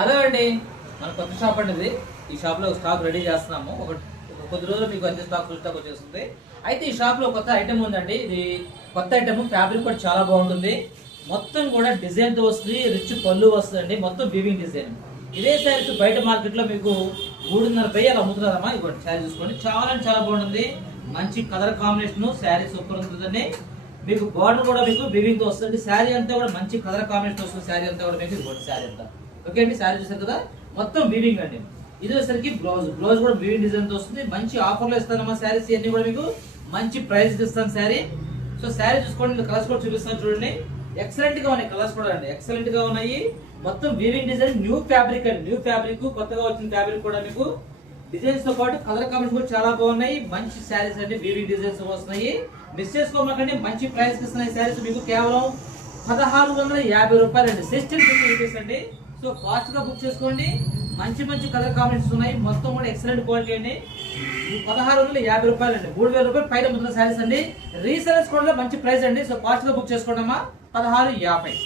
Hello అండి, మన కొత్త షాప్ అండి ఇది. ఈ షాప్ లో స్టాక్ రెడీ చేస్తున్నాము. కొద్ది రోజులు మీకు అన్ని ఫుల్ స్టాక్ వచ్చేస్తుంది. అయితే ఈ షాప్ లో కొత్త ఐటమ్ ఉందండి. ఇది కొత్త ఐటమ్, ఫ్యాబ్రిక్ కూడా చాలా బాగుంటుంది. మొత్తం కూడా డిజైన్ తో వస్తుంది, రిచ్ పళ్ళు వస్తుందండి. మొత్తం వీవింగ్ డిజైన్. ఇదే శారీస్ బయట మార్కెట్ లో మీకు 3.5 అలా అమ్ముతున్నారమ్మా. ఇవ్వండి శారీ చూసుకోండి, చాలా చాలా బాగుంటుంది. మంచి కలర్ కాంబినేషన్, శారీ సూపర్ ఉంటుందండి. మీకు బార్డర్ కూడా మీకు వీవింగ్ తో వస్తుంది. శారీ అంతా కూడా మంచి కలర్ కాంబినేషన్ వస్తుంది. శారీ అంతా కూడా మీకు ఇవ్వండి, శారీ అంతా ఓకే అండి. శారీ చూసారు కదా, మొత్తం వీవింగ్ అండి. ఇది వచ్చేసరికి బ్లౌజ్ కూడా వీవింగ్ డిజైన్ తో వస్తుంది. మంచి ఆఫర్ లో ఇస్తానమ్మా. శారీస్ అన్ని కూడా మీకు మంచి ప్రైస్ ఇస్తాను శారీ. సో శారీ చూసుకోండి, కలర్స్ కూడా చూపిస్తాను చూడండి. ఎక్సలెంట్ గా ఉన్నాయి కలర్స్ కూడా అండి, ఎక్సలెంట్ గా ఉన్నాయి. మొత్తం వీవింగ్ డిజైన్, న్యూ ఫ్యాబ్రిక్ అండి. న్యూ ఫ్యాబ్రిక్, కొత్తగా వచ్చిన ఫ్యాబ్రిక్ కూడా మీకు డిజైన్స్ తో పాటు కలర్ కాంబినేషన్ కూడా చాలా బాగున్నాయి. మంచి శారీస్ అండి, వీవింగ్ డిజైన్స్ వస్తున్నాయి. మిస్ చేసుకోమాకండి, మంచి ప్రైస్ ఇస్తున్నాయి శారీస్ మీకు. కేవలం 1650 రూపాయలు అండి, 1650 రూపీస్ అండి. సో ఫాస్ట్ గా బుక్ చేసుకోండి. మంచి మంచి కలర్ కాంబినేషన్స్ ఉన్నాయి. మొత్తం కూడా ఎక్సలెంట్ క్వాలిటీ అండి. 1650 రూపాయలు అండి, 3000 రూపాయలు పైన ముందున్న శారీస్ అండి. రీసేల్స్ కూడా మంచి ప్రైస్ అండి. సో ఫాస్ట్ గా బుక్ చేసుకోండి అమ్మా. 1650.